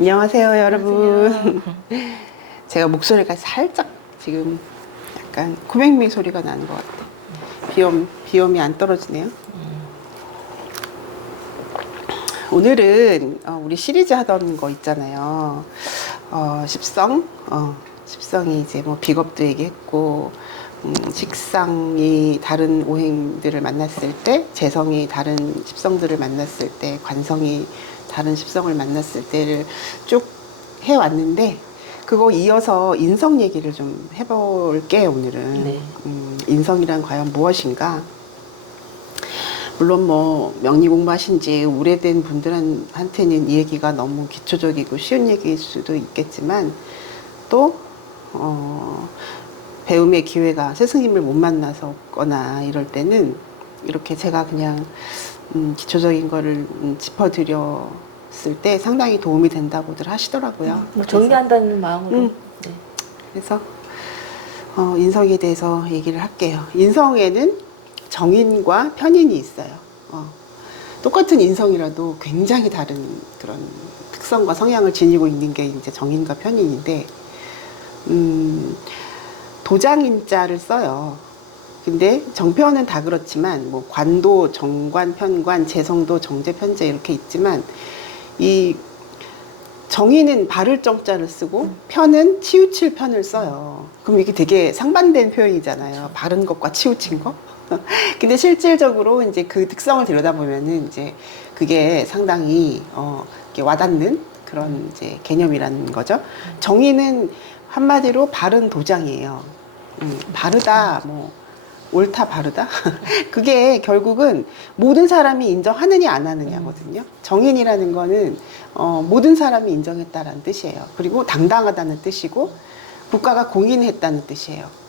안녕하세요, 여러분. 제가 목소리가 살짝 지금 약간 코맹맹 소리가 나는 것 같아요. 비염이 안 떨어지네요. 오늘은 우리 시리즈 하던 거 있잖아요. 십성. 십성이 이제 뭐 비겁도 얘기했고, 식상이 다른 오행들을 만났을 때, 재성이 다른 십성들을 만났을 때, 관성이 다른 십성을 만났을 때를 쭉 해왔는데, 그거 이어서 인성 얘기를 좀 해볼게요, 오늘은. 네. 인성이란 과연 무엇인가? 물론 뭐 명리 공부하신 지 오래된 분들한테는 이 얘기가 너무 기초적이고 쉬운 얘기일 수도 있겠지만 또 배움의 기회가 스승님을 못 만나서거나 이럴 때는 이렇게 제가 그냥 기초적인 거를 짚어드렸을 때 상당히 도움이 된다고들 하시더라고요. 뭐 정리한다는 마음으로. 네. 그래서 인성에 대해서 얘기를 할게요. 인성에는 정인과 편인이 있어요. 똑같은 인성이라도 굉장히 다른 그런 특성과 성향을 지니고 있는 게 이제 정인과 편인인데, 도장인자를 써요. 근데 정편은 다 그렇지만, 뭐, 관도, 정관, 편관, 재성도, 정제, 편제 이렇게 있지만, 이 정의는 바를 정자를 쓰고 편은 치우칠 편을 써요. 그럼 이게 되게 상반된 표현이잖아요. 바른 것과 치우친 것. 근데 실질적으로 이제 그 특성을 들여다보면은 이제 그게 상당히 이렇게 와닿는 그런 이제 개념이라는 거죠. 정의는 한마디로 바른 도장이에요. 바르다, 뭐 옳다, 바르다. 그게 결국은 모든 사람이 인정하느냐 안 하느냐거든요. 정인이라는 거는 모든 사람이 인정했다라는 뜻이에요. 그리고 당당하다는 뜻이고 국가가 공인했다는 뜻이에요.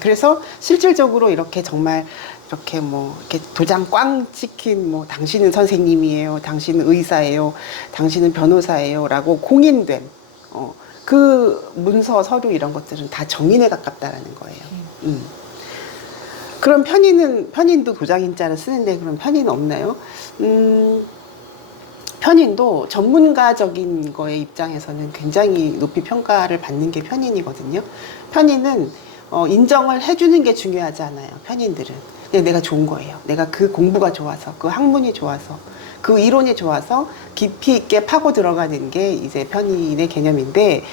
그래서 실질적으로 이렇게 정말 이렇게 뭐 이렇게 도장 꽝 찍힌 뭐 당신은 선생님이에요, 당신은 의사예요, 당신은 변호사예요라고 공인된 그 문서 서류 이런 것들은 다 정인에 가깝다라는 거예요. 그럼 편인도 도장인자를 쓰는데 그럼 편인은 없나요? 편인도 전문가적인 거의 입장에서는 굉장히 높이 평가를 받는 게 편인이거든요. 편인은 인정을 해주는 게 중요하지 않아요. 편인들은 그냥 내가 좋은 거예요. 내가 그 공부가 좋아서, 그 학문이 좋아서, 그 이론이 좋아서 깊이 있게 파고 들어가는 게 이제 편인의 개념인데,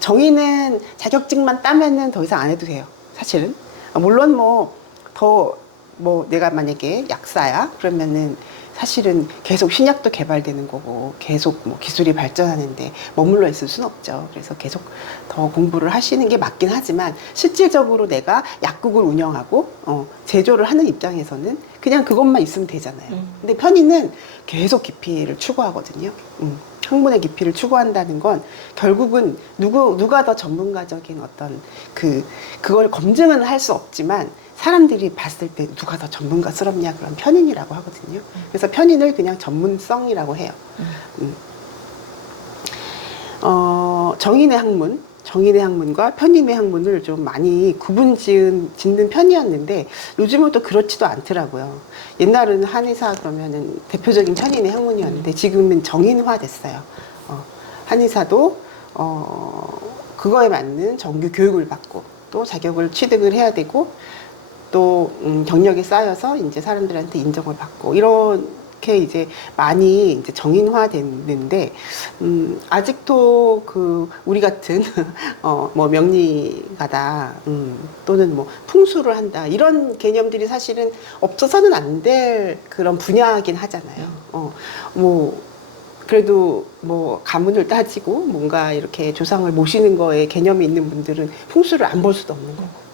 정의는 자격증만 따면은 더 이상 안 해도 돼요. 사실은. 물론 내가 만약에 약사야 그러면은 사실은 계속 신약도 개발되는 거고 계속 뭐 기술이 발전하는데 머물러 있을 수는 없죠. 그래서 계속 더 공부를 하시는 게 맞긴 하지만 실질적으로 내가 약국을 운영하고 제조를 하는 입장에서는 그냥 그것만 있으면 되잖아요. 근데 편의는 계속 깊이를 추구하거든요. 학문의 깊이를 추구한다는 건 결국은 누가 더 전문가적인 어떤 그걸 검증은 할 수 없지만 사람들이 봤을 때 누가 더 전문가스럽냐 그런 편인이라고 하거든요. 그래서 편인을 그냥 전문성이라고 해요. 정인의 학문과 편인의 학문을 좀 많이 짓는 편이었는데 요즘은 또 그렇지도 않더라고요. 옛날에는 한의사 그러면은 대표적인 편인의 학문이었는데 지금은 정인화 됐어요. 한의사도 그거에 맞는 정규 교육을 받고 또 자격을 취득을 해야 되고 또 경력이 쌓여서 이제 사람들한테 인정을 받고 이렇게 이제 많이 이제 정인화 됐는데 아직도 우리 같은 뭐 명리가다 또는 뭐 풍수를 한다 이런 개념들이 사실은 없어서는 안 될 그런 분야이긴 하잖아요. 뭐 그래도 뭐 가문을 따지고 뭔가 이렇게 조상을 모시는 거에 개념이 있는 분들은 풍수를 안 볼 수도 없는 거고.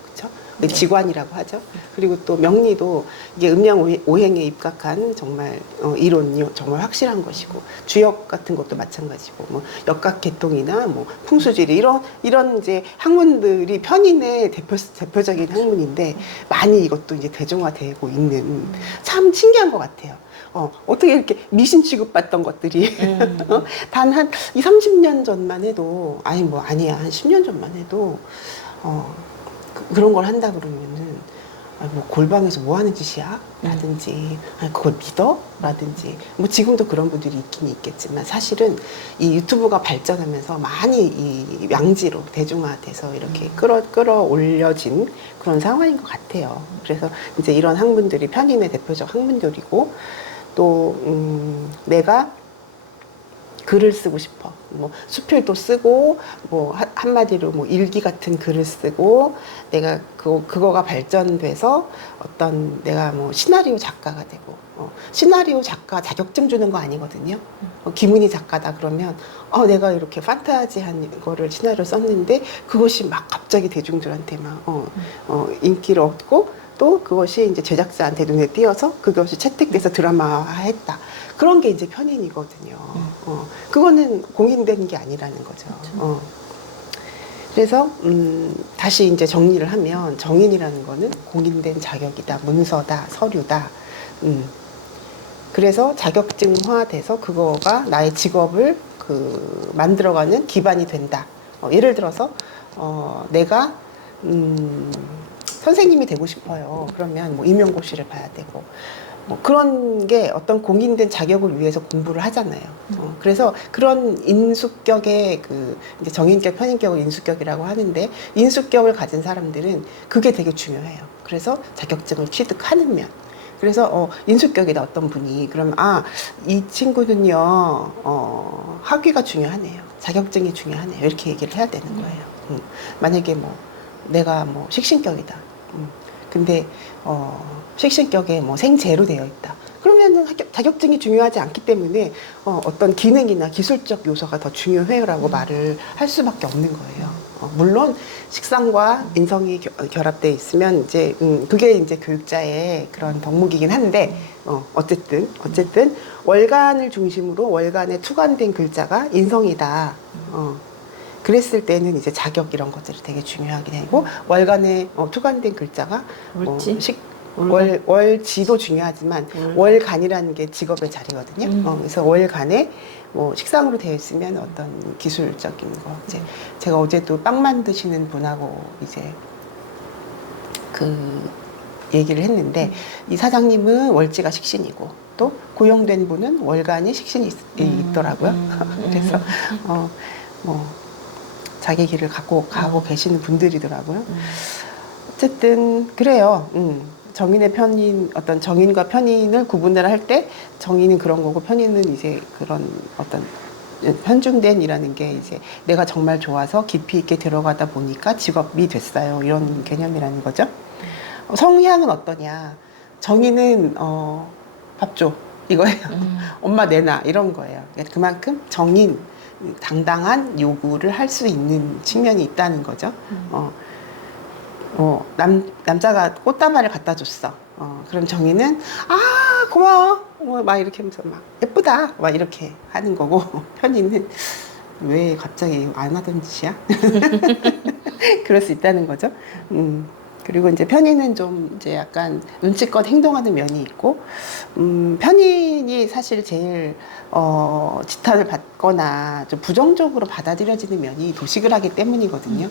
네. 지관이라고 하죠. 그리고 또 명리도 이게 음양 오행에 입각한 정말 이론이 정말 확실한 것이고 주역 같은 것도 마찬가지고 뭐 역학계통이나 뭐 풍수지리 이런 이제 학문들이 편인의 대표적인 학문인데 많이 이것도 이제 대중화되고 있는 참 신기한 것 같아요. 어떻게 이렇게 미신 취급받던 것들이 단 한 20, 30년 전만 해도 한 10년 전만 해도 그런 걸 한다 그러면은 뭐 골방에서 뭐 하는 짓이야? 라든지, 아니, 그걸 믿어? 라든지, 뭐 지금도 그런 분들이 있긴 있겠지만 사실은 이 유튜브가 발전하면서 많이 이 양지로 대중화돼서 이렇게 끌어올려진 그런 상황인 것 같아요. 그래서 이제 이런 학문들이 편인의 대표적 학문들이고 또, 내가 글을 쓰고 싶어. 뭐 수필도 쓰고 뭐 한마디로 뭐 일기 같은 글을 쓰고 내가 그거가 발전돼서 어떤 내가 뭐 시나리오 작가가 되고 시나리오 작가 자격증 주는 거 아니거든요. 김은희 작가다 그러면 내가 이렇게 판타지한 거를 시나리오 썼는데 그것이 막 갑자기 대중들한테 막 인기를 얻고 또 그것이 이제 제작자한테 눈에 띄어서 그것이 채택돼서 드라마화했다. 그런 게 이제 편인이거든요. 그거는 공인된 게 아니라는 거죠. 그래서 다시 이제 정리를 하면 정인이라는 거는 공인된 자격이다, 문서다, 서류다. 그래서 자격증화돼서 그거가 나의 직업을 만들어가는 기반이 된다. 예를 들어서 내가 선생님이 되고 싶어요. 그러면 뭐 임용고시를 봐야 되고 뭐 그런 게 어떤 공인된 자격을 위해서 공부를 하잖아요. 그래서 그런 인수격의 이제 정인격, 편인격을 인수격이라고 하는데 인수격을 가진 사람들은 그게 되게 중요해요. 그래서 자격증을 취득하는 면. 그래서 인수격이다 어떤 분이 그러면 이 친구는요 학위가 중요하네요. 자격증이 중요하네요. 이렇게 얘기를 해야 되는 거예요. 만약에 뭐 내가 뭐 식신격이다. 근데 식신격에 뭐 생재로 되어 있다. 그러면은 자격증이 중요하지 않기 때문에 어떤 기능이나 기술적 요소가 더 중요해요라고 말을 할 수밖에 없는 거예요. 물론 식상과 인성이 결합되어 있으면 이제 그게 이제 교육자의 그런 덕목이긴 한데 어쨌든 월간을 중심으로 월간에 투관된 글자가 인성이다. 그랬을 때는 이제 자격 이런 것들이 되게 중요하게 되고 월간에 투관된 글자가 월지? 월지도 중요하지만 월간이라는 게 직업의 자리거든요. 그래서 월간에 뭐 식상으로 되어 있으면 어떤 기술적인 거 이제 제가 어제도 빵 만드시는 분하고 이제 얘기를 했는데 이 사장님은 월지가 식신이고 또 고용된 분은 월간이 식신이 있더라고요. 그래서 뭐 자기 길을 갖고 가고 계시는 분들이더라고요. 어쨌든 그래요. 정인의 편인 어떤 정인과 편인을 구분을 할 때 정인은 그런 거고 편인은 이제 그런 어떤 편중된이라는 게 이제 내가 정말 좋아서 깊이 있게 들어가다 보니까 직업이 됐어요. 이런 개념이라는 거죠. 성향은 어떠냐? 정인은 밥 줘. 이거예요. 엄마 내놔. 이런 거예요. 그만큼 정인 당당한 요구를 할 수 있는 측면이 있다는 거죠. 남자가 꽃다발을 갖다 줬어. 그럼 정희는 고마워. 막 이렇게 하면서 막 예쁘다. 막 이렇게 하는 거고 편이는 왜 갑자기 안 하던 짓이야? 그럴 수 있다는 거죠. 그리고 이제 편인은 좀 이제 약간 눈치껏 행동하는 면이 있고, 편인이 사실 제일, 지탄을 받거나 좀 부정적으로 받아들여지는 면이 도식을 하기 때문이거든요.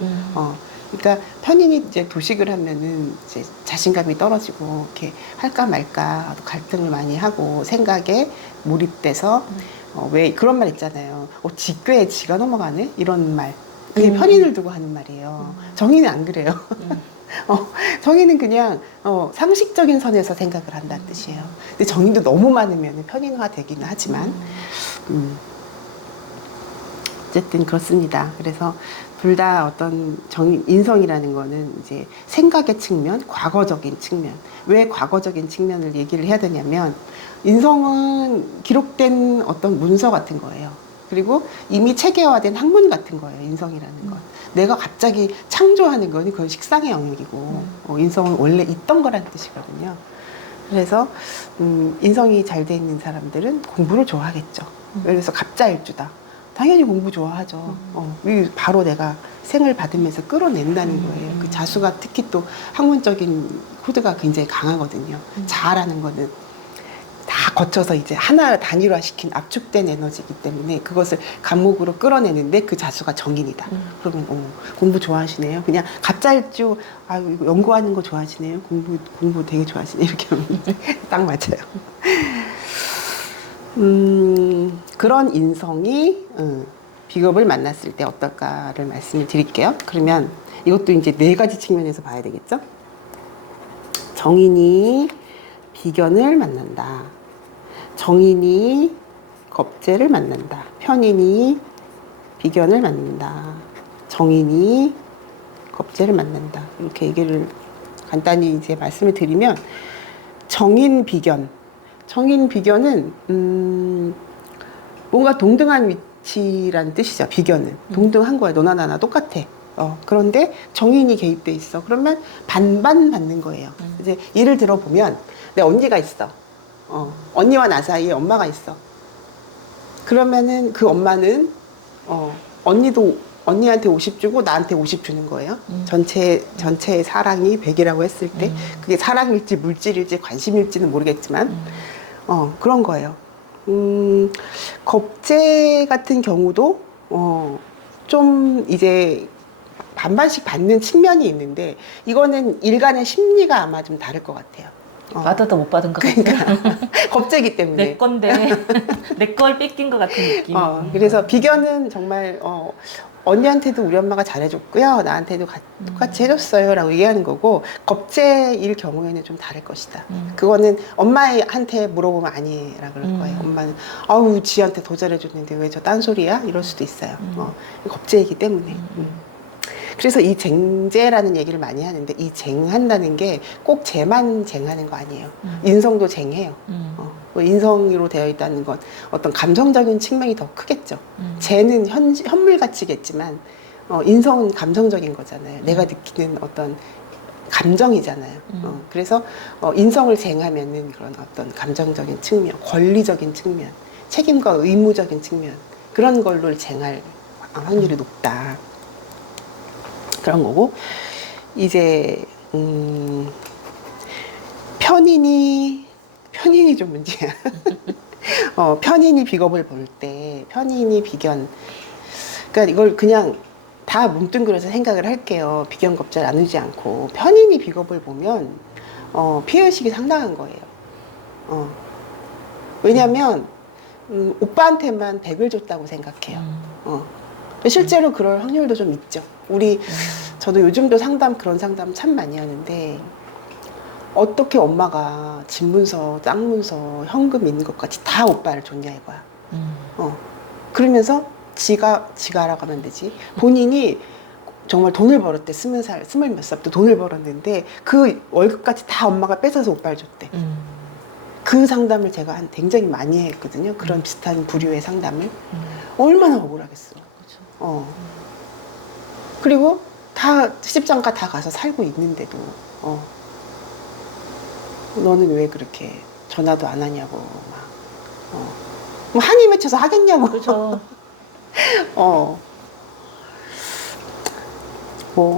그러니까 편인이 이제 도식을 하면은 이제 자신감이 떨어지고 이렇게 할까 말까 갈등을 많이 하고 생각에 몰입돼서, 왜 그런 말 있잖아요. 지꾀에 지가 넘어가네? 이런 말. 그게 편인을 두고 하는 말이에요. 정의는 안 그래요. 정의는 그냥 상식적인 선에서 생각을 한다는 뜻이에요. 근데 정의도 너무 많으면 편인화 되기는 하지만 어쨌든 그렇습니다. 그래서 둘 다 어떤 인성이라는 거는 이제 생각의 측면, 과거적인 측면. 왜 과거적인 측면을 얘기를 해야 되냐면 인성은 기록된 어떤 문서 같은 거예요. 그리고 이미 체계화된 학문 같은 거예요. 인성이라는 건. 내가 갑자기 창조하는 거는 그건 식상의 영역이고 인성은 원래 있던 거라는 뜻이거든요. 그래서 인성이 잘 돼 있는 사람들은 공부를 좋아하겠죠. 그래서 갑자일주다. 당연히 공부 좋아하죠. 바로 내가 생을 받으면서 끌어낸다는 거예요. 그 자수가 특히 또 학문적인 코드가 굉장히 강하거든요. 잘하는 거는 다 거쳐서 이제 하나 단일화시킨 압축된 에너지이기 때문에 그것을 감목으로 끌어내는데 그 자수가 정인이다. 그러면 공부 좋아하시네요. 그냥 갑잘주 이거 연구하는 거 좋아하시네요. 공부 되게 좋아하시네요. 이렇게 하면 딱 맞아요. 그런 인성이 비겁을 만났을 때 어떨까를 말씀을 드릴게요. 그러면 이것도 이제 4가지 측면에서 봐야 되겠죠. 정인이 비견을 만난다. 정인이 겁재를 만난다. 편인이 비견을 만난다. 정인이 겁재를 만난다. 이렇게 얘기를 간단히 이제 말씀을 드리면 정인 비견은 뭔가 동등한 위치라는 뜻이죠. 비견은 동등한 거야. 너나 나나 똑같아. 그런데 정인이 개입돼 있어. 그러면 반반 받는 거예요. 이제 예를 들어 보면 내 언니가 있어. 언니와 나 사이에 엄마가 있어. 그러면은 그 엄마는 언니한테 50 주고 나한테 50 주는 거예요. 전체의 사랑이 100이라고 했을 때 그게 사랑일지 물질일지 관심일지는 모르겠지만 그런 거예요. 겁재 같은 경우도 좀 이제 반반씩 받는 측면이 있는데 이거는 일간의 심리가 아마 좀 다를 것 같아요. 받아도 못 받은 것 같아요. 겁재기 때문에. 내 건데 내 걸 뺏긴 것 같은 느낌. 그래서 비견은 정말 언니한테도 우리 엄마가 잘해줬고요. 나한테도 똑같이 해줬어요. 라고 얘기하는 거고 겁재일 경우에는 좀 다를 것이다. 그거는 엄마한테 물어보면 아니라 그럴 거예요. 엄마는 아우 지한테 더 잘해줬는데 왜 저 딴소리야? 이럴 수도 있어요. 겁재이기 때문에. 그래서 이 쟁재라는 얘기를 많이 하는데 이 쟁한다는 게 꼭 쟤만 쟁하는 거 아니에요. 인성도 쟁해요. 인성으로 되어 있다는 건 어떤 감성적인 측면이 더 크겠죠. 쟤는 현물 가치겠지만 인성은 감성적인 거잖아요. 내가 느끼는 어떤 감정이잖아요. 그래서 인성을 쟁하면은 그런 어떤 감정적인 측면, 권리적인 측면, 책임과 의무적인 측면 그런 걸로 쟁할 확률이 높다. 그런 거고 이제 편인이 좀 문제야. 편인이 비겁을 볼 때 편인이 비견 그러니까 이걸 그냥 다 뭉뚱그려서 생각을 할게요. 비견 겁재 나누지 않고 편인이 비겁을 보면 피해의식이 상당한 거예요. 왜냐면 오빠한테만 100을 줬다고 생각해요. 실제로 그럴 확률도 좀 있죠. 저도 요즘도 그런 상담 참 많이 하는데, 어떻게 엄마가 집 문서, 땅 문서, 현금 있는 것 같이 다 오빠를 줬냐 이거야. 그러면서 지가 하라고 하면 되지. 본인이 정말 돈을 벌었대. 20살, 20몇 살부터 돈을 벌었는데, 그 월급까지 다 엄마가 뺏어서 오빠를 줬대. 그 상담을 제가 굉장히 많이 했거든요. 그런 비슷한 부류의 상담을. 얼마나 억울하겠어. 그리고 다 시집장가 다 가서 살고 있는데도 너는 왜 그렇게 전화도 안 하냐고 뭐 한이 맺혀서 하겠냐고. 그렇죠. 뭐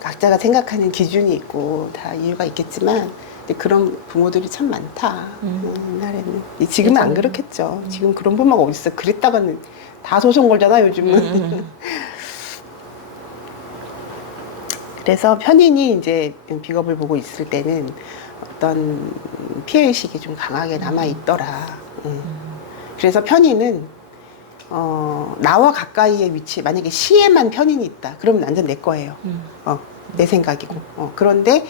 각자가 생각하는 기준이 있고 다 이유가 있겠지만 근데 그런 부모들이 참 많다. 옛날에는. 지금은 안 그렇겠죠. 지금 그런 부모가 어딨어. 그랬다가는 다 소송 걸잖아 요즘은. 그래서 편인이 이제 비겁을 보고 있을 때는 어떤 피해의식이 좀 강하게 남아있더라. 그래서 편인은 나와 가까이의 위치, 만약에 시에만 편인이 있다. 그러면 완전 내 거예요. 내 생각이고. 그런데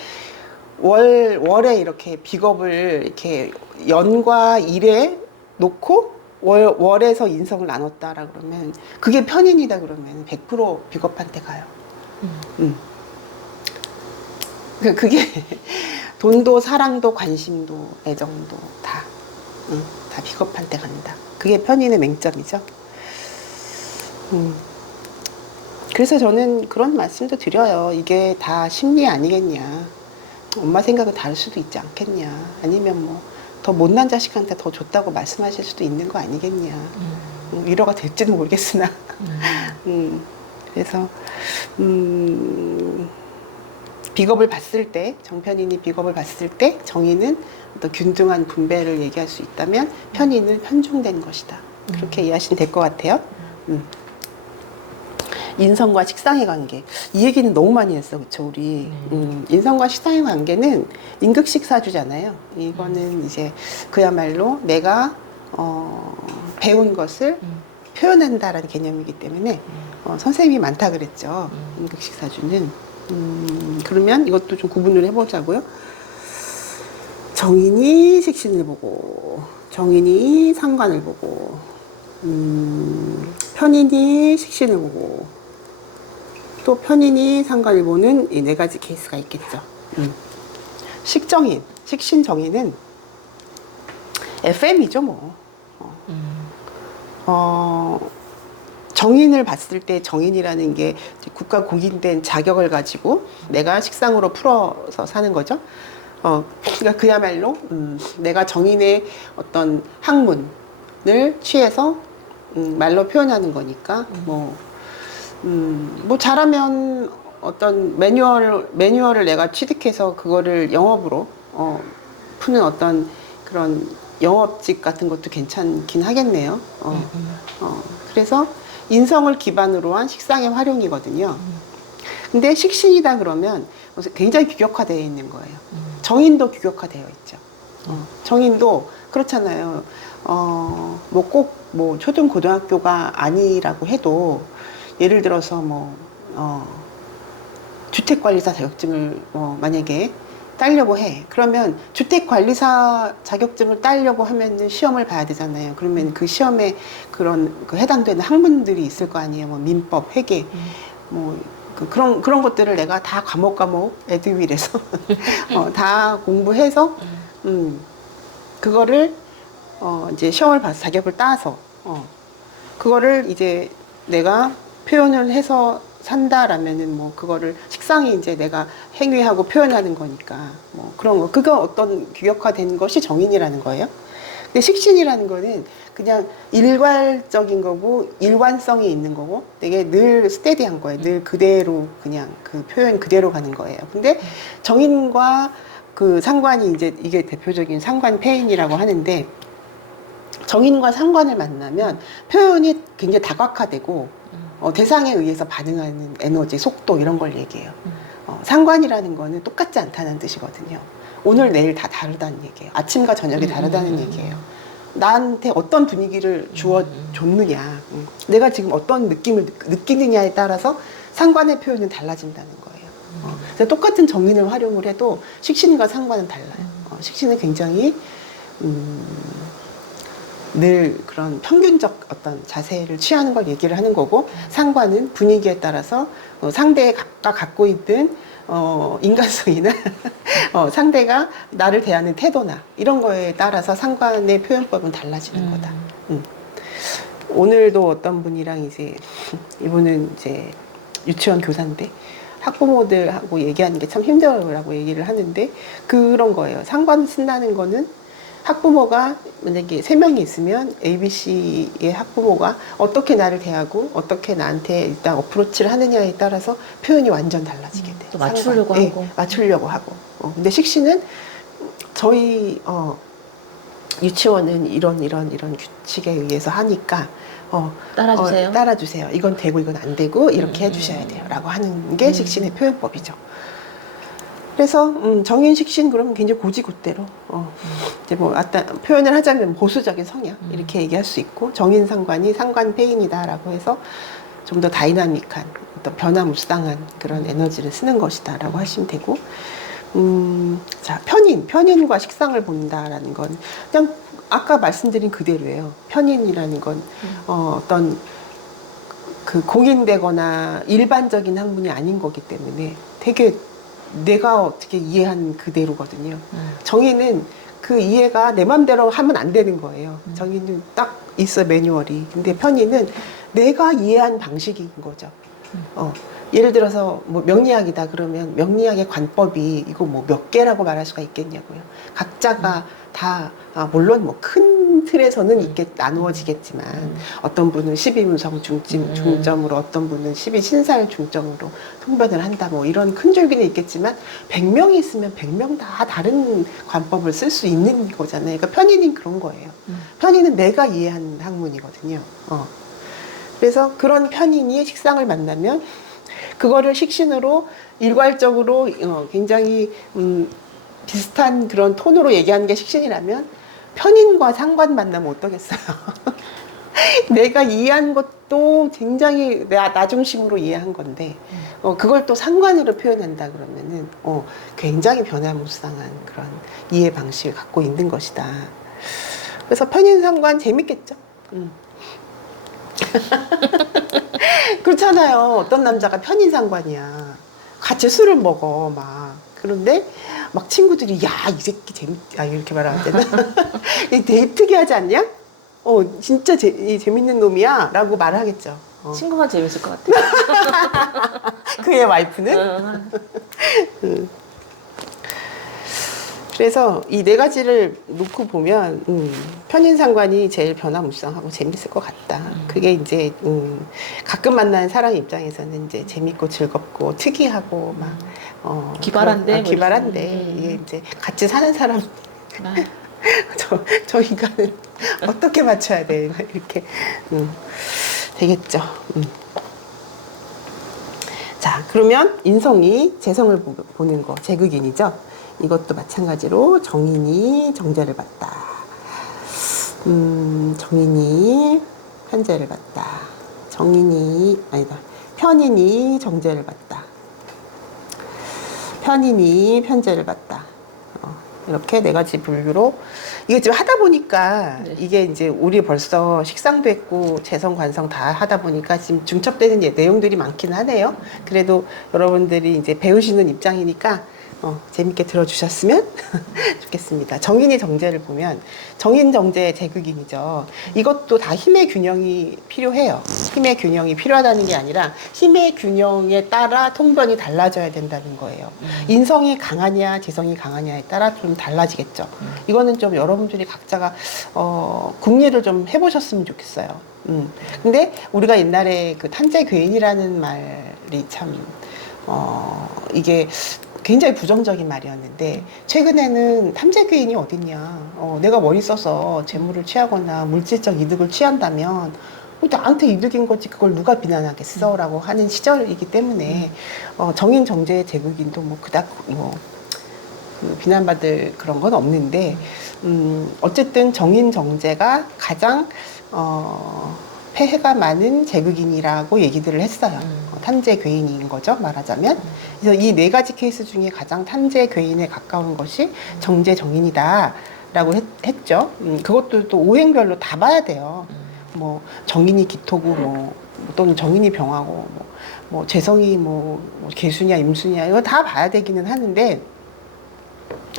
월에 이렇게 비겁을 이렇게 연과 일에 놓고 월에서 인성을 나눴다라 그러면 그게 편인이다 그러면 100% 비겁한테 가요. 그게 돈도 사랑도 관심도 애정도 다 비겁한테 간다. 그게 편인의 맹점이죠. 그래서 저는 그런 말씀도 드려요. 이게 다 심리 아니겠냐. 엄마 생각은 다를 수도 있지 않겠냐. 아니면 뭐 더 못난 자식한테 더 줬다고 말씀하실 수도 있는 거 아니겠냐. 위로가 될지는 모르겠으나. 그래서 비겁을 봤을 때, 정편인이 비겁을 봤을 때 정인은 어떤 균등한 분배를 얘기할 수 있다면 편인은 편중된 것이다. 그렇게 이해하시면 될 것 같아요. 인성과 식상의 관계. 이 얘기는 너무 많이 했어, 그쵸, 우리. 인성과 식상의 관계는 임극식 사주잖아요. 이거는 이제 그야말로 내가, 배운 것을 표현한다라는 개념이기 때문에, 선생님이 많다 그랬죠. 임극식 사주는. 그러면 이것도 좀 구분을 해보자고요. 정인이 식신을 보고, 정인이 상관을 보고, 편인이 식신을 보고, 또 편인이 상관을 보는 이 네 가지 케이스가 있겠죠. 식정인, 식신정인은 FM이죠, 뭐. 정인을 봤을 때 정인이라는 게 국가 공인된 자격을 가지고 내가 식상으로 풀어서 사는 거죠. 그러니까 그야말로 내가 정인의 어떤 학문을 취해서 말로 표현하는 거니까 뭐 잘하면 어떤 매뉴얼을 내가 취득해서 그거를 영업으로 푸는 어떤 그런 영업직 같은 것도 괜찮긴 하겠네요. 그래서 인성을 기반으로 한 식상의 활용이거든요. 근데 식신이다 그러면 굉장히 규격화되어 있는 거예요. 정인도 규격화되어 있죠. 정인도 그렇잖아요. 뭐 꼭 뭐 초등 고등학교가 아니라고 해도 예를 들어서 주택관리사 자격증을 만약에 따려고 해. 그러면 주택관리사 자격증을 따려고 하면은 시험을 봐야 되잖아요. 그러면 그 시험에 그런 해당되는 학문들이 있을 거 아니에요. 뭐 민법, 회계, 그런 것들을 내가 다 과목 에듀윌에서 다 공부해서 그거를 이제 시험을 봐서 자격을 따서 그거를 이제 내가 표현을 해서 산다라면은 그거를 식상이 이제 내가 행위하고 표현하는 거니까 그런 거 그거 어떤 규격화된 것이 정인이라는 거예요. 근데 식신이라는 거는 그냥 일괄적인 거고 일관성이 있는 거고 되게 늘 스테디한 거예요. 늘 그대로 그냥 그 표현 그대로 가는 거예요. 근데 정인과 그 상관이 이제 이게 대표적인 상관 폐인이라고 하는데 정인과 상관을 만나면 표현이 굉장히 다각화되고 대상에 의해서 반응하는 에너지, 속도 이런 걸 얘기해요. 상관이라는 거는 똑같지 않다는 뜻이거든요. 오늘 내일 다 다르다는 얘기예요. 아침과 저녁이 다르다는 얘기예요. 나한테 어떤 분위기를 줬느냐, 내가 지금 어떤 느낌을 느끼느냐에 따라서 상관의 표현은 달라진다는 거예요. 그래서 똑같은 정인을 활용을 해도 식신과 상관은 달라요. 식신은 굉장히 늘 그런 평균적 어떤 자세를 취하는 걸 얘기를 하는 거고, 상관은 분위기에 따라서 상대가 갖고 있는 인간성이나 상대가 나를 대하는 태도나 이런 거에 따라서 상관의 표현법은 달라지는 거다. 오늘도 어떤 분이랑 이분은 이제 유치원 교사인데 학부모들하고 얘기하는 게 참 힘들어라고 얘기를 하는데 그런 거예요. 상관을 쓴다는 거는 학부모가 만약에 3명이 있으면 ABC의 학부모가 어떻게 나를 대하고 어떻게 나한테 일단 어프로치를 하느냐에 따라서 표현이 완전 달라지게 돼요. 또 맞추려고 상관. 하고. 네, 맞추려고 하고. 근데 식신은 저희 유치원은 이런 규칙에 의해서 하니까 따라주세요. 따라주세요. 이건 되고 이건 안 되고 이렇게 해주셔야 돼요. 라고 하는 게 식신의 표현법이죠. 그래서 정인 식신 그러면 굉장히 고지굿대로 이제 아까 표현을 하자면 보수적인 성향 이렇게 얘기할 수 있고, 정인 상관이 상관 폐인이다라고 해서 좀 더 다이나믹한 어떤 변화무쌍한 그런 에너지를 쓰는 것이다라고 하시면 되고, 자 편인과 식상을 본다라는 건 그냥 아까 말씀드린 그대로예요. 편인이라는 건 어떤 그 공인되거나 일반적인 학문이 아닌 거기 때문에 되게 내가 어떻게 이해한 그대로거든요. 정인은 그 이해가 내 맘대로 하면 안 되는 거예요. 정인은 딱 있어, 매뉴얼이. 근데 편인은 내가 이해한 방식인 거죠. 예를 들어서 뭐 명리학이다 그러면 명리학의 관법이 이거 뭐 몇 개라고 말할 수가 있겠냐고요. 각자가 다 물론 뭐 큰 틀에서는 이렇게 나누어지겠지만 어떤 분은 12문성 중점으로 어떤 분은 12신사를 중점으로 통변을 한다 뭐 이런 큰 줄기는 있겠지만 100명이 있으면 100명 다 다른 관법을 쓸 수 있는 거잖아요. 그러니까 편인은 그런 거예요. 편인은 내가 이해한 학문이거든요. 그래서 그런 편인이 식상을 만나면 그거를 식신으로 일괄적으로 굉장히 비슷한 그런 톤으로 얘기하는 게 식신이라면 편인과 상관 만나면 어떠겠어요? 내가 이해한 것도 굉장히 나 중심으로 이해한 건데 그걸 또 상관으로 표현한다 그러면은 굉장히 변화무쌍한 그런 이해 방식을 갖고 있는 것이다. 그래서 편인 상관 재밌겠죠? 그렇잖아요. 어떤 남자가 편인 상관이야. 같이 술을 먹어 막 그런데 막 친구들이 야 이 새끼 이렇게 말하면 되나? 되게 특이하지 않냐? 진짜 재밌는 놈이야 라고 말을 하겠죠. 친구가 재밌을 것 같아요. 그의 와이프는? 그래서 이 네 가지를 놓고 보면 편인상관이 제일 변화무쌍하고 재밌을 것 같다. 그게 이제 가끔 만나는 사람 입장에서는 이제 재밌고 즐겁고 특이하고 막 기발한데 기발한데 이게 이제 같이 사는 사람 저 인간은 어떻게 맞춰야 돼 이렇게 되겠죠. 자 그러면 인성이 재성을 보는 거 제극인이죠. 이것도 마찬가지로 정인이 정제를 받다. 정인이 편제를 받다. 편인이 정제를 받다. 편인이 편제를 받다. 이렇게 네 가지 분류로 이게 지금 하다 보니까 이게 이제 우리 벌써 식상도 했고 재성 관성 다 하다 보니까 지금 중첩되는 내용들이 많기는 하네요. 그래도 여러분들이 이제 배우시는 입장이니까 재밌게 들어주셨으면 좋겠습니다. 정인이 정제를 보면 정인 정제 제극인이죠. 이것도 다 힘의 균형이 필요해요. 힘의 균형이 필요하다는 게 아니라 힘의 균형에 따라 통변이 달라져야 된다는 거예요. 인성이 강하냐 재성이 강하냐에 따라 좀 달라지겠죠. 이거는 좀 여러분들이 각자가 궁리를 좀 해보셨으면 좋겠어요. 근데 우리가 옛날에 그 탄재괴인이라는 말이 참 이게 굉장히 부정적인 말이었는데 최근에는 탐재괴인이 어딨냐. 내가 머리 써서 재물을 취하거나 물질적 이득을 취한다면 나한테 이득인 거지 그걸 누가 비난하겠어 라고 하는 시절이기 때문에 정인 정제 제극인도 뭐 그닥 그 비난받을 그런 건 없는데 어쨌든 정인 정제가 가장 폐해가 많은 제극인이라고 얘기들을 했어요. 탄재괴인인 거죠, 말하자면. 그래서 이 네 가지 케이스 중에 가장 탄재괴인에 가까운 것이 정제 정인이다라고 했죠. 그것도 또 오행별로 다 봐야 돼요. 뭐 정인이 기토고 또는 정인이 병하고 뭐 재성이 개수냐 임수냐 이거 다 봐야 되기는 하는데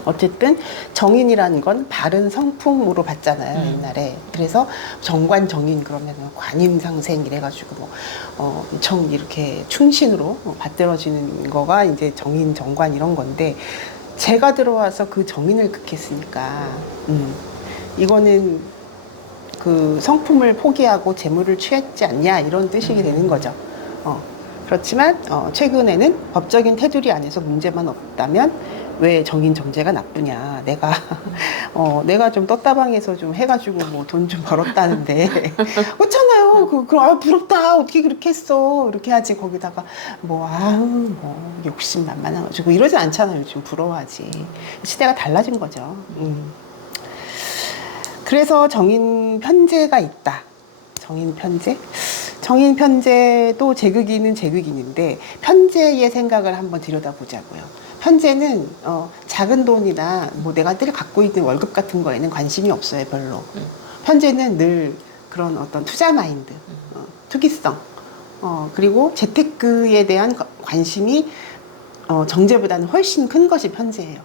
어쨌든 정인이라는 건 바른 성품으로 봤잖아요 옛날에. 그래서 정관 정인 그러면 관임상생 이래가지고 엄청 이렇게 충신으로 받들어지는 거가 이제 정인 정관 이런 건데 제가 들어와서 그 정인을 극했으니까 이거는 그 성품을 포기하고 재물을 취했지 않냐 이런 뜻이 되는 거죠. 그렇지만 최근에는 법적인 테두리 안에서 문제만 없다면 왜 정인 정제가 나쁘냐. 내가 좀 떴다방에서 좀 해가지고 돈 좀 벌었다는데. 그렇잖아요. 부럽다. 어떻게 그렇게 했어. 이렇게 하지. 거기다가 욕심 만만해가지고 이러지 않잖아요. 요즘 부러워하지. 시대가 달라진 거죠. 그래서 정인 편제가 있다. 정인 편제? 정인 편제도 제극인은 제극인인데 편제의 생각을 한번 들여다보자고요. 편제는 작은 돈이나 내가 늘 갖고 있는 월급 같은 거에는 관심이 없어요, 별로. 편제는 늘 그런 어떤 투자 마인드, 투기성, 그리고 재테크에 대한 관심이 정제보다는 훨씬 큰 것이 편제예요.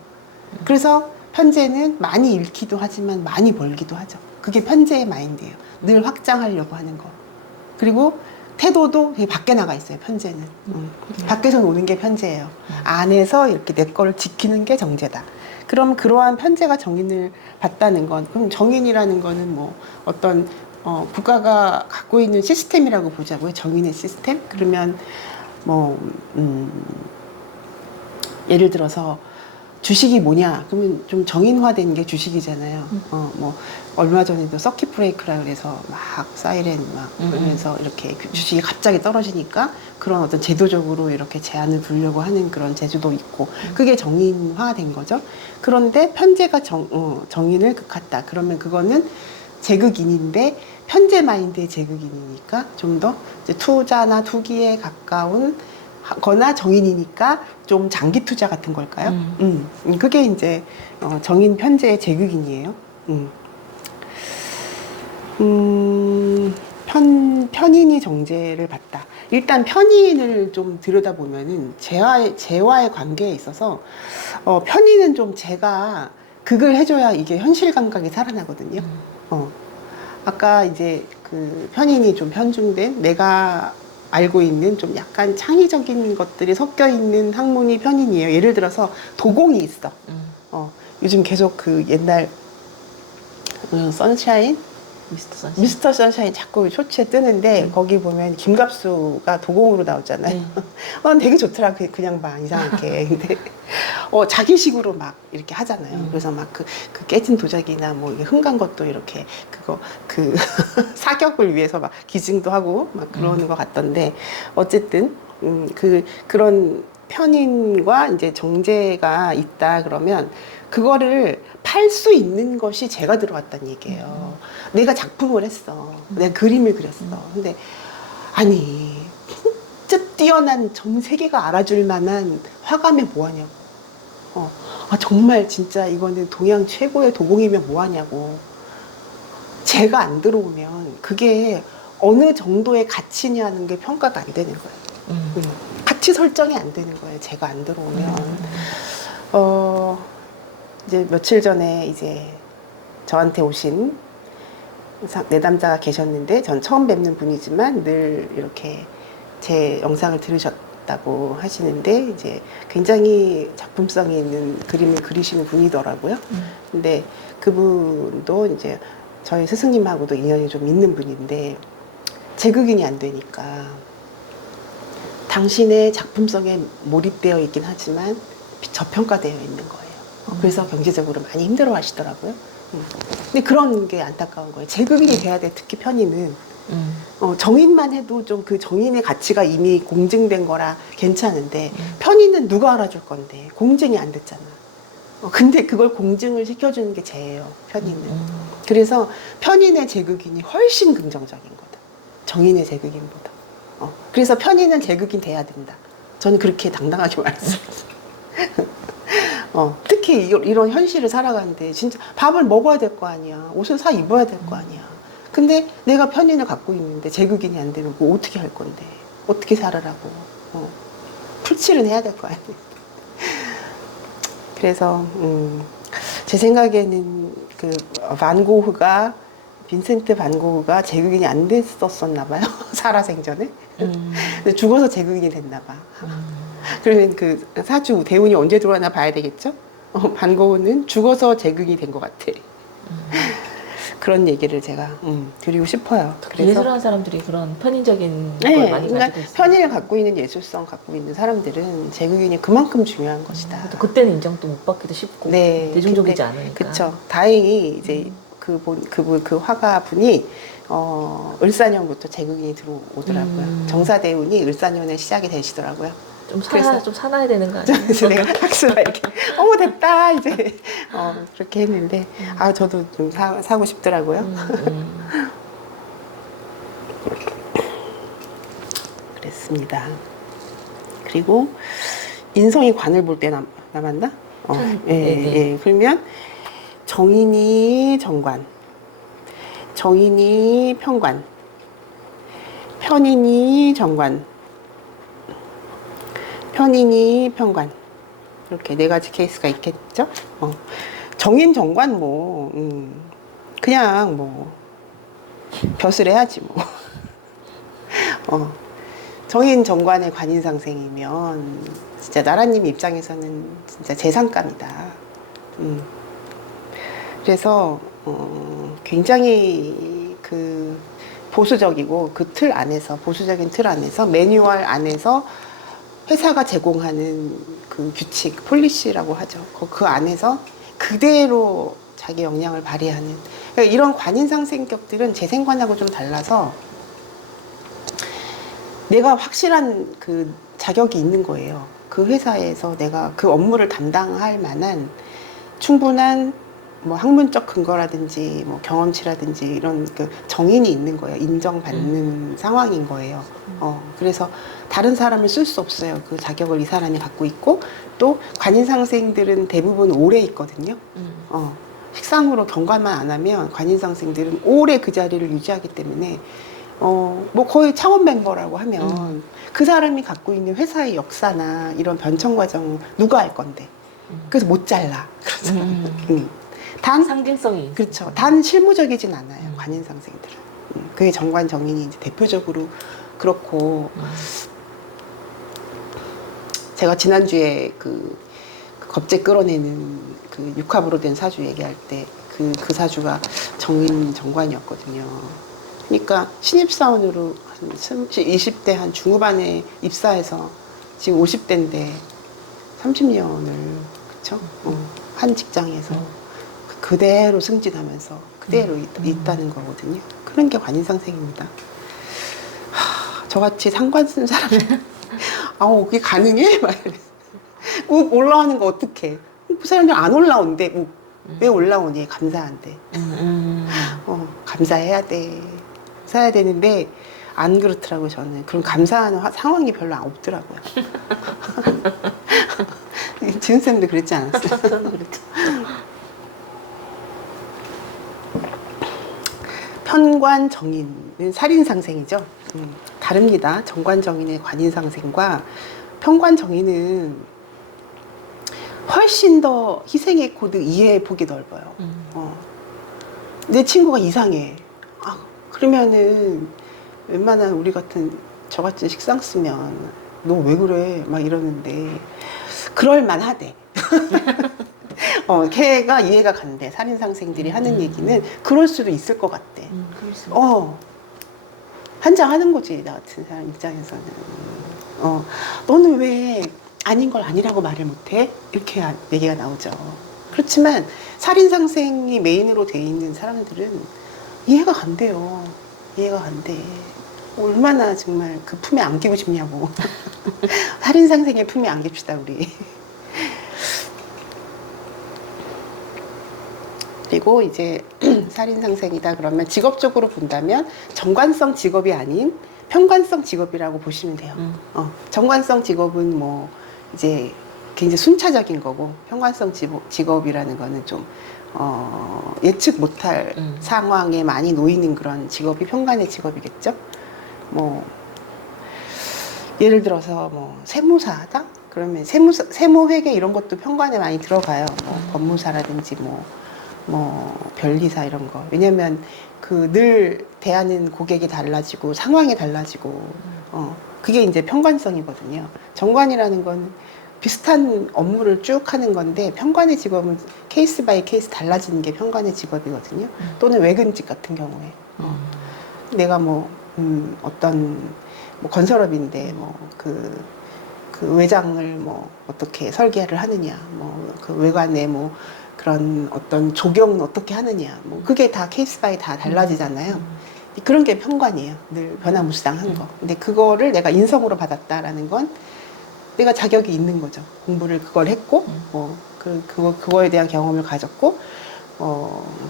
그래서 편제는 많이 잃기도 하지만 많이 벌기도 하죠. 그게 편제의 마인드예요. 늘 확장하려고 하는 거. 그리고 태도도 되게 밖에 나가 있어요, 편제는. 밖에서 노는 게 편제예요. 안에서 이렇게 내 거를 지키는 게 정제다. 그럼 그러한 편제가 정인을 받다는 건, 그럼 정인이라는 거는 뭐 어떤 국가가 갖고 있는 시스템이라고 보자고요. 정인의 시스템? 그러면 뭐 예를 들어서 주식이 뭐냐? 그러면 좀 정인화된 게 주식이잖아요. 뭐 얼마 전에도 서킷 브레이크라 그래서 막 사이렌 막 그러면서 이렇게 그 주식이 갑자기 떨어지니까 그런 어떤 제도적으로 이렇게 제한을 두려고 하는 그런 제도도 있고 그게 정인화된 거죠. 그런데 편제가 정인을 극했다. 그러면 그거는 제극인인데 편제 마인드의 제극인이니까 좀 더 투자나 투기에 가까운 거나 정인이니까 좀 장기 투자 같은 걸까요? 그게 이제 정인 편제의 제극인이에요. 편인이 정제를 받다. 일단 편인을 좀 들여다보면은 재와의 관계에 있어서 편인은 좀 제가 극을 해줘야 이게 현실 감각이 살아나거든요. 아까 이제 그 편인이 좀 편중된 내가 알고 있는 좀 약간 창의적인 것들이 섞여 있는 학문이 편인이에요. 예를 들어서 도공이 있어. 요즘 계속 그 옛날 선샤인? 미스터 선샤인 자꾸 쇼츠에 뜨는데 거기 보면 김갑수가 도공으로 나오잖아요. 난 되게 좋더라. 그냥 봐 이상하게. 근데 자기식으로 막 이렇게 하잖아요. 그래서 막 그 깨진 도자기나 뭐 이게 흥간 것도 이렇게 그 사격을 위해서 막 기증도 하고 막 그러는 것 같던데 어쨌든 그런 편인과 이제 정제가 있다 그러면 그거를 팔 수 있는 것이 제가 들어왔다는 얘기예요. 내가 작품을 했어. 내가 그림을 그렸어. 근데 아니 진짜 뛰어난 전 세계가 알아줄 만한 화가면 뭐하냐고. 정말 진짜 이거는 동양 최고의 도공이면 뭐하냐고. 제가 안 들어오면 그게 어느 정도의 가치냐는 게 평가가 안 되는 거예요. 가치 설정이 안 되는 거예요. 제가 안 들어오면. 이제 며칠 전에 이제 저한테 오신 내담자가 계셨는데 전 처음 뵙는 분이지만 늘 이렇게 제 영상을 들으셨다고 하시는데 이제 굉장히 작품성이 있는 그림을 그리시는 분이더라고요. 근데 그분도 이제 저희 스승님하고도 인연이 좀 있는 분인데 제극인이 안 되니까 당신의 작품성에 몰입되어 있긴 하지만 저평가되어 있는 거예요. 그래서 경제적으로 많이 힘들어 하시더라고요. 근데 그런 게 안타까운 거예요. 제극인이 돼야 돼, 특히 편인은. 정인만 해도 좀 그 정인의 가치가 이미 공증된 거라 괜찮은데 편인은 누가 알아줄 건데 공증이 안 됐잖아. 근데 그걸 공증을 시켜주는 게 죄예요, 편인은. 그래서 편인의 제극인이 훨씬 긍정적인 거다. 정인의 제극인보다. 그래서 편인은 제극인 돼야 된다. 저는 그렇게 당당하게 말씀드렸어요. 특히 이런 현실을 살아가는데 진짜 밥을 먹어야 될 거 아니야. 옷을 사 입어야 될 거 아니야. 근데 내가 편인을 갖고 있는데 제극인이 안 되면 뭐 어떻게 할 건데. 어떻게 살으라고. 풀칠은 해야 될 거 아니야. 그래서 제 생각에는 그 빈센트 반 고흐가 제극인이 안 됐었었나 봐요. 살아생전에. 근데 죽어서 제극인이 됐나 봐. 그러면 그 사주 대운이 언제 들어왔나 봐야 되겠죠? 반 고흐는 죽어서 제극이 된 것 같아. 그런 얘기를 제가 드리고 싶어요. 그래서 예술하는 사람들이 그런 편인적인 걸 네, 많이 그러니까 가지고 있어요. 편인을 갖고 있는 예술성 갖고 있는 사람들은 제극인이 그만큼 중요한 것이다. 또 그때는 인정도 못 받기도 쉽고 네, 대중적이지 근데 않으니까. 그쵸. 다행히 이제 그 화가 분이 을사년부터 제극인이 들어오더라고요. 정사대운이 을사년에 시작이 되시더라고요. 좀 사놔야 되는 거 아니에요? 그래서 내가 박수가 이렇게 어머 됐다 이제 그렇게 했는데 저도 좀 사고 싶더라고요. 그랬습니다. 그리고 인성이 관을 볼 때 남았나? 예. 그러면 정인이 정관, 정인이 편관, 편인이 정관, 편인이 편관. 이렇게 네 가지 케이스가 있겠죠? 정인 정관 그냥 벼슬 해야지 뭐. 정인 정관의 관인상생이면 진짜 나라님 입장에서는 진짜 재산감이다. 그래서 굉장히 그 보수적이고 그 틀 안에서 보수적인 틀 안에서 매뉴얼 안에서 회사가 제공하는 그 규칙 폴리시라고 하죠. 그 안에서 그대로 자기 역량을 발휘하는 그러니까 이런 관인상 성격들은 제 생관하고 좀 달라서 내가 확실한 그 자격이 있는 거예요. 그 회사에서 내가 그 업무를 담당할 만한 충분한 뭐 학문적 근거라든지 뭐 경험치라든지 이런 그 정인이 있는 거예요. 인정받는 상황인 거예요. 그래서 다른 사람을 쓸 수 없어요. 그 자격을 이 사람이 갖고 있고 또 관인상생들은 대부분 오래 있거든요. 식상으로 경과만 안 하면 관인상생들은 오래 그 자리를 유지하기 때문에 뭐 거의 차원 멤버라고 하면 그 사람이 갖고 있는 회사의 역사나 이런 변천 과정 누가 알 건데 그래서 못 잘라. 그래서 단 상징성이 그렇죠. 단 실무적이진 않아요. 관인상생들은. 그게 정관 정인이 이제 대표적으로 그렇고 제가 지난주에 그 겁제 끌어내는 그 육합으로 된 사주 얘기할 때 그 사주가 정인 정관이었거든요. 그러니까 신입사원으로 한 20대 한 중후반에 입사해서 지금 50대인데 30년을 그쵸? 한 직장에서 그대로 승진하면서 그대로 있다는 거거든요. 그런 게 관인상생입니다. 저같이 상관 쓴 사람이 아우 그게 가능해? 막 이래. 올라오는 거 어떡해? 그 사람들 안 올라온대. 왜 올라오니? 감사한데. 감사해야 돼. 사야 되는데 안 그렇더라고요. 저는 그런 감사하는 상황이 별로 없더라고요. 지은쌤도 그랬지 않았어요? 편관정인은 살인상생이죠. 다릅니다. 정관정인의 관인상생과 편관정인은 훨씬 더 희생의 코드 이해의 폭이 넓어요. 내 친구가 이상해. 그러면은 웬만한 우리 같은 저같이 식상 쓰면 너 왜 그래? 막 이러는데 그럴 만하대. 걔가 이해가 간대. 살인상생들이 하는 얘기는 그럴 수도 있을 것 같대. 환장하는 거지. 나 같은 사람 입장에서는. 너는 왜 아닌 걸 아니라고 말을 못해? 이렇게 얘기가 나오죠. 그렇지만 살인상생이 메인으로 돼 있는 사람들은 이해가 간대요. 이해가 간대. 얼마나 정말 그 품에 안기고 싶냐고. 살인상생의 품에 안깁시다 우리. 그리고 이제 살인상생이다 그러면 직업적으로 본다면 정관성 직업이 아닌 편관성 직업이라고 보시면 돼요. 정관성 직업은 뭐 이제 굉장히 순차적인 거고 편관성 직업이라는 거는 좀 예측 못할 상황에 많이 놓이는 그런 직업이 편관의 직업이겠죠. 뭐 예를 들어서 뭐 세무사다 그러면 세무회계 이런 것도 편관에 많이 들어가요. 뭐 법무사라든지 뭐 변리사 이런 거. 왜냐면 그 늘 대하는 고객이 달라지고 상황이 달라지고 그게 이제 편관성이거든요. 정관이라는 건 비슷한 업무를 쭉 하는 건데 편관의 직업은 케이스 바이 케이스 달라지는 게 편관의 직업이거든요. 또는 외근직 같은 경우에 내가 뭐 어떤 뭐 건설업인데 뭐 그 외장을 뭐 어떻게 설계를 하느냐 뭐 그 외관에 뭐 그런 어떤 조경은 어떻게 하느냐 뭐 그게 다 케이스 바이 다 달라지잖아요. 그런 게 편관이에요. 늘 변화무쌍한 거. 근데 그거를 내가 인성으로 받았다라는 건 내가 자격이 있는 거죠. 공부를 그걸 했고 뭐 그거에 대한 경험을 가졌고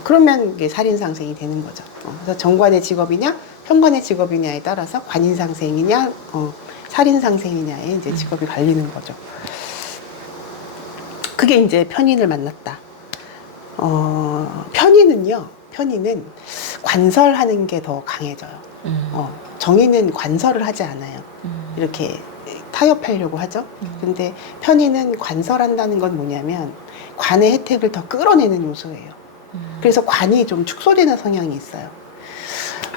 그러면 이게 살인상생이 되는 거죠. 그래서 정관의 직업이냐 편관의 직업이냐에 따라서 관인상생이냐 살인상생이냐에 이제 직업이 갈리는 거죠. 그게 이제 편인을 만났다. 편인은 관설하는 게 더 강해져요. 정인은 관설을 하지 않아요. 이렇게 타협하려고 하죠. 근데 편인은 관설한다는 건 뭐냐면 관의 혜택을 더 끌어내는 요소예요. 그래서 관이 좀 축소되는 성향이 있어요.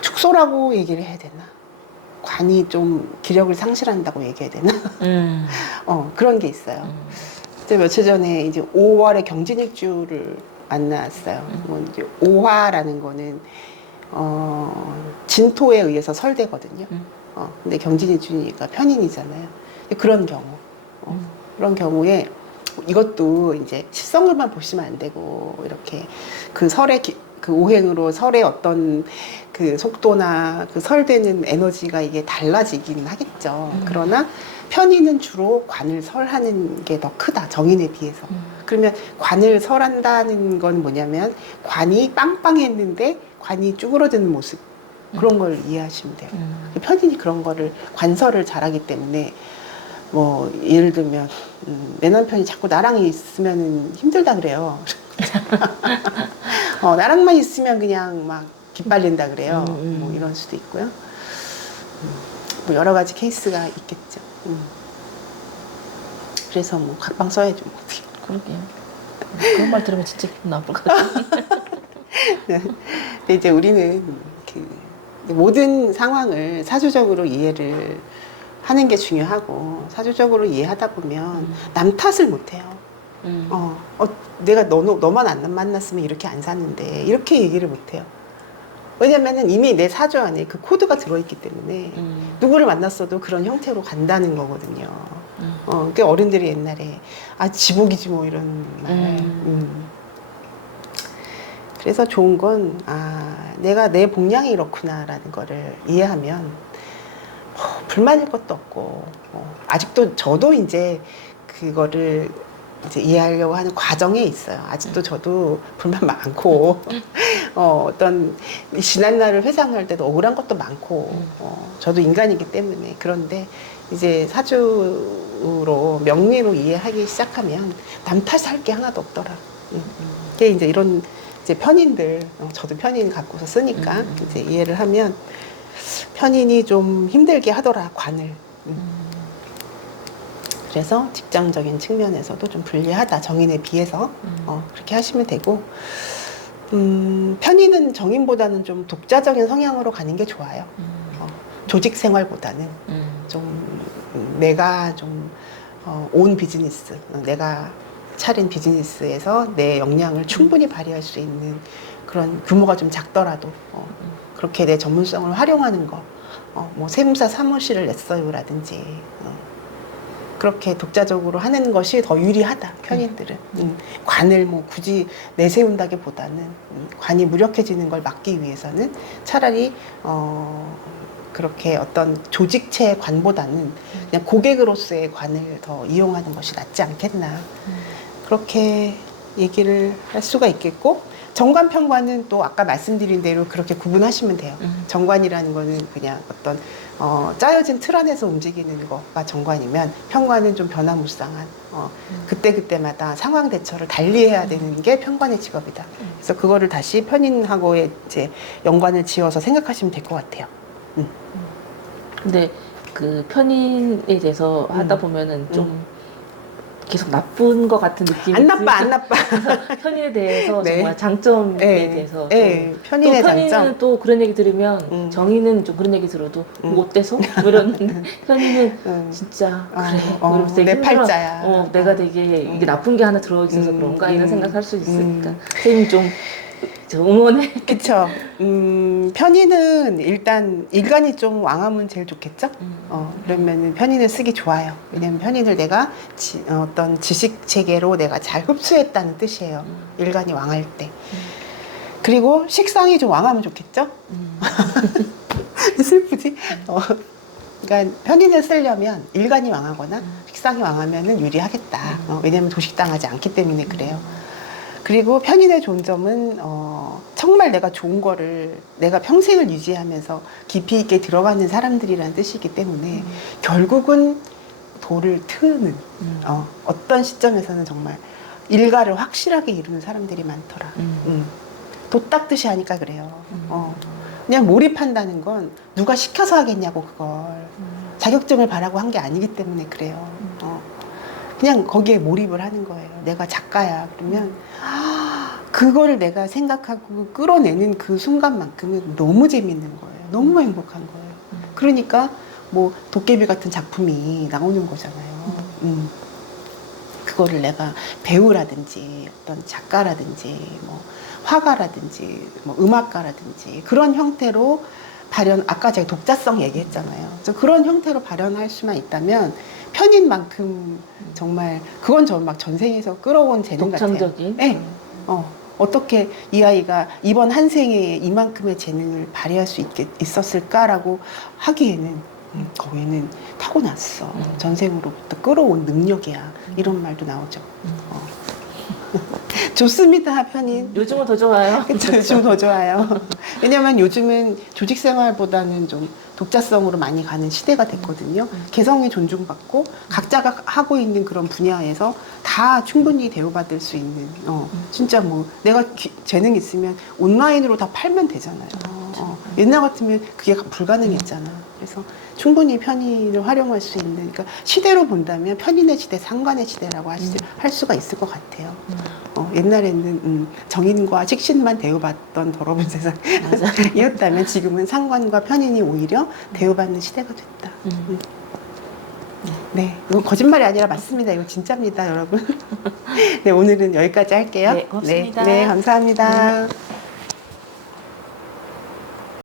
축소라고 얘기를 해야 되나? 관이 좀 기력을 상실한다고 얘기해야 되나? 음. 그런 게 있어요. 그때 며칠 전에 이제 5월에 경진일주를 만났어요. 뭐 이제 오화라는 거는 진토에 의해서 설되거든요. 근데 경진일주니까 편인이잖아요. 그런 경우, 그런 경우에 이것도 이제 십성을만 보시면 안 되고 이렇게 그 설의 그 오행으로 설의 어떤 그 속도나 그 설되는 에너지가 이게 달라지긴 하겠죠. 그러나 편인은 주로 관을 설하는 게 더 크다. 정인에 비해서. 그러면 관을 설한다는 건 뭐냐면 관이 빵빵했는데 관이 쭈그러드는 모습. 그런 걸 이해하시면 돼요. 편인이 그런 거를 관설을 잘하기 때문에 뭐 예를 들면 내 남편이 자꾸 나랑 있으면 힘들다 그래요. 나랑만 있으면 그냥 막 기빨린다 그래요. 뭐 이런 수도 있고요. 뭐 여러 가지 케이스가 있겠죠. 그래서 뭐 각방 써야죠. 그러게요. 그런 말 들으면 진짜 기분 나쁠 것 같아요. 근데 이제 우리는 그 모든 상황을 사주적으로 이해를 하는 게 중요하고 사주적으로 이해하다 보면 남 탓을 못 해요. 내가 너만 안 만났으면 이렇게 안 사는데 이렇게 얘기를 못 해요. 왜냐면은 이미 내 사주 안에 그 코드가 들어있기 때문에 누구를 만났어도 그런 형태로 간다는 거거든요. 그 어른들이 옛날에 지복이지 뭐 이런 말. 그래서 좋은 건 내가 내 복량이 이렇구나라는 거를 이해하면 불만일 것도 없고 아직도 저도 이제 그거를 이제 이해하려고 하는 과정에 있어요. 아직도 저도 불만 많고 어떤 지난 날을 회상할 때도 억울한 것도 많고 저도 인간이기 때문에 그런데 이제 사주로 명리로 이해하기 시작하면 남 탓할 게 하나도 없더라. 그게 이제 이런 이제 편인들 저도 편인 갖고서 쓰니까 이제 이해를 하면 편인이 좀 힘들게 하더라 관을. 그래서 직장적인 측면에서도 좀 불리하다 정인에 비해서 그렇게 하시면 되고 편인은 정인보다는 좀 독자적인 성향으로 가는 게 좋아요. 조직 생활보다는 좀 내가 좀 온 비즈니스 내가 차린 비즈니스에서 내 역량을 충분히 발휘할 수 있는 그런 규모가 좀 작더라도 그렇게 내 전문성을 활용하는 거 뭐 세무사 사무실을 냈어요라든지 그렇게 독자적으로 하는 것이 더 유리하다 편인들은 관을 뭐 굳이 내세운다기보다는 관이 무력해지는 걸 막기 위해서는 차라리 그렇게 어떤 조직체의 관보다는 그냥 고객으로서의 관을 더 이용하는 것이 낫지 않겠나 그렇게 얘기를 할 수가 있겠고 정관 편관은 또 아까 말씀드린 대로 그렇게 구분하시면 돼요. 정관이라는 거는 그냥 어떤 짜여진 틀 안에서 움직이는 거가 정관이면 편관은 좀 변화무쌍한 그때그때마다 상황 대처를 달리해야 되는 게 편관의 직업이다. 그래서 그거를 다시 편인하고의 이제 연관을 지어서 생각하시면 될 것 같아요. 근데 그 편인에 대해서 하다 보면은 좀 계속 나쁜 것 같은 느낌이 안 나빠 안 나빠. 편인에 대해서 네. 정말 장점에 네. 대해서 네. 편인의 또 편인은 장점. 또 그런 얘기 들으면 정인은 좀 그런 얘기 들어도 뭐 어때서? 뭐 이러는데 편인은 진짜 그래 이러면서 되게 내 힘들어. 팔자야. 내가 되게 이게 나쁜 게 하나 들어있어서 그런가 이런 생각할 수 있으니까 선생님 좀 응원해. 그쵸. 편인은 일단 일간이 좀 왕하면 제일 좋겠죠? 그러면은 편인을 쓰기 좋아요. 왜냐면 편인을 내가 어떤 지식 체계로 내가 잘 흡수했다는 뜻이에요. 일간이 왕할 때. 그리고 식상이 좀 왕하면 좋겠죠? 슬프지? 그러니까 편인을 쓰려면 일간이 왕하거나 식상이 왕하면은 유리하겠다. 왜냐면 도식당하지 않기 때문에 그래요. 그리고 편인의 좋은 점은 정말 내가 좋은 거를 내가 평생을 유지하면서 깊이 있게 들어가는 사람들이라는 뜻이기 때문에 결국은 도를 트는 어떤 시점에서는 정말 일가를 확실하게 이루는 사람들이 많더라. 도 닦듯이 하니까 그래요. 그냥 몰입한다는 건 누가 시켜서 하겠냐고 그걸 자격증을 바라고 한 게 아니기 때문에 그래요. 그냥 거기에 몰입을 하는 거예요. 내가 작가야 그러면 그거를 내가 생각하고 끌어내는 그 순간만큼은 너무 재밌는 거예요. 너무 행복한 거예요. 그러니까 뭐 도깨비 같은 작품이 나오는 거잖아요. 그거를 내가 배우라든지 어떤 작가라든지 뭐 화가라든지 뭐 음악가라든지 그런 형태로 아까 제가 독자성 얘기했잖아요. 그래서 그런 형태로 발현할 수만 있다면 편인만큼 정말 그건 저 막 전생에서 끌어온 재능 같아요. 독창적인. 네. 어떻게 이 아이가 이번 한 생에 이만큼의 재능을 발휘할 수 있었을까라고 하기에는 거기는 타고났어. 전생으로부터 끌어온 능력이야. 이런 말도 나오죠. 좋습니다, 편인. 요즘은 더 좋아요. 그쵸, 요즘 더 좋아요. 왜냐면 요즘은 조직 생활보다는 좀 독자성으로 많이 가는 시대가 됐거든요. 개성이 존중받고 각자가 하고 있는 그런 분야에서 다 충분히 대우받을 수 있는, 진짜 뭐 내가 재능 있으면 온라인으로 다 팔면 되잖아요. 옛날 같으면 그게 불가능했잖아. 그래서 충분히 편인을 활용할 수 있는, 그러니까 시대로 본다면 편인의 시대, 상관의 시대라고 할 수가 있을 것 같아요. 옛날에는 정인과 식신만 대우받던 더러운 세상이었다면 지금은 상관과 편인이 오히려 대우받는 시대가 됐다. 네, 이건 거짓말이 아니라 맞습니다. 이거 진짜입니다, 여러분. 네, 오늘은 여기까지 할게요. 네, 고맙습니다. 네, 감사합니다.